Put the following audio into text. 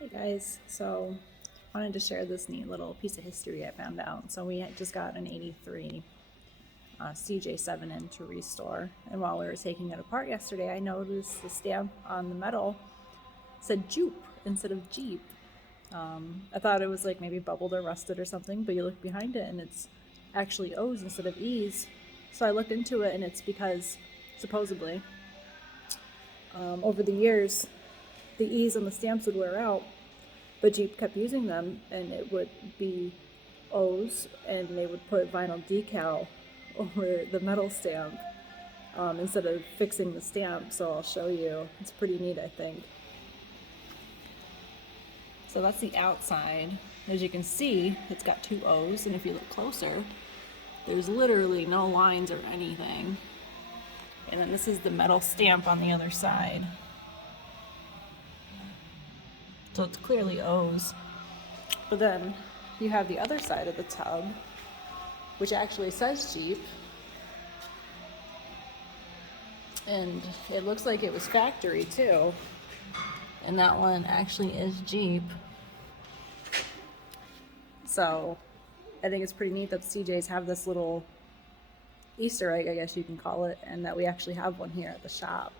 Hey guys, so I wanted to share this neat little piece of history I found out. So we just got an 83 CJ7 in to restore, and while we were taking it apart yesterday, I noticed the stamp on the metal said Joop instead of Jeep. I thought it was like maybe bubbled or rusted or something, but you look behind it and it's actually O's instead of E's. So I looked into it, and it's because supposedly over the years the E's on the stamps would wear out, but Jeep kept using them, and it would be O's, and they would put vinyl decal over the metal stamp instead of fixing the stamp. So I'll show you. It's pretty neat, I think. So that's the outside. As you can see, it's got two O's, and if you look closer, there's literally no lines or anything. And then this is the metal stamp on the other side. So it's clearly O's. But then you have the other side of the tub, which actually says Jeep. And it looks like it was factory too. And that one actually is Jeep. So I think it's pretty neat that CJs have this little Easter egg, I guess you can call it, and that we actually have one here at the shop.